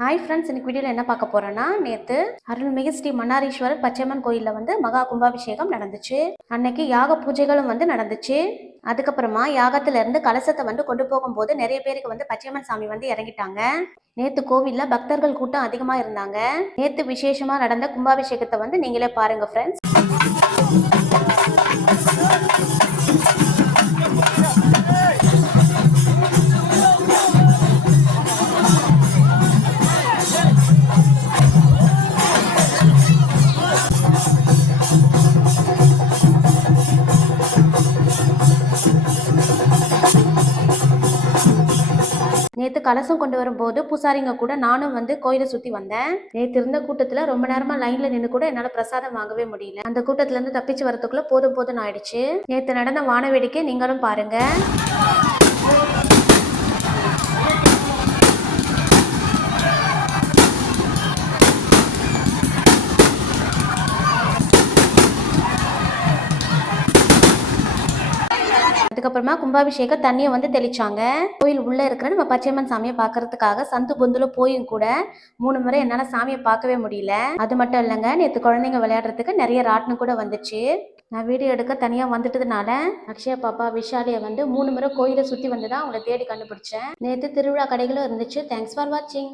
Hi friends, இன்னைக்கு வீடியோவில் என்ன பார்க்க போறோம்னா, நேற்று அருள்மிகு ஸ்ரீ மன்னாரீஸ்வரர் பச்சையம்மன் கோயிலில் மகா கும்பாபிஷேகம் நடந்துச்சு. அன்னைக்கு யாக பூஜைகளும் நடந்துச்சு. அதுக்கப்புறமா யாகத்துல இருந்து கலசத்தை கொண்டு போகும்போது நிறைய பேருக்கு பச்சையம்மன் சாமி இறங்கிட்டாங்க. நேத்து கோவில்ல பக்தர்கள் கூட்டம் அதிகமா இருந்தாங்க. நேத்து விசேஷமா நடந்த கும்பாபிஷேகத்தை நீங்களே பாருங்க ஃப்ரெண்ட்ஸ். நேற்று கலசம் கொண்டு வரும்போது பூசாரிங்க கூட நானும் கோயிலை சுத்தி வந்தேன். நேற்று இருந்த கூட்டத்துல ரொம்ப நேரமா லைன்ல நின்று கூட என்னால பிரசாதம் வாங்கவே முடியல. அந்த கூட்டத்துல இருந்து தப்பிச்சு வரதுக்குள்ள போதும் போதும் ஆயிடுச்சு. நேற்று நடந்த வான வேடிக்கை நீங்களும் பாருங்க. அதுக்கப்புறமா கும்பாபிஷேக தண்ணியை தெளிச்சாங்க. கோயில் உள்ள இருக்கிற நம்ம பச்சையம்மன் சாமியை பாக்குறதுக்காக சந்து பொந்துல போயும் கூட 3 முறை என்னால சாமியை பார்க்கவே முடியல. அது மட்டும் இல்லைங்க, நேற்று குழந்தைங்க விளையாடுறதுக்கு நிறைய ராட்டினம் கூட வந்துச்சு. நான் வீடியோ எடுக்க தனியா வந்துட்டதுனால அக்ஷயா பாப்பா விஷாலியை 3 முறை கோயிலை சுத்தி வந்துதான் அவங்களை தேடி கண்டுபிடிச்சேன். நேற்று திருவிழா கடைகளும் இருந்துச்சு. தேங்க்ஸ் ஃபார் வாட்சிங்.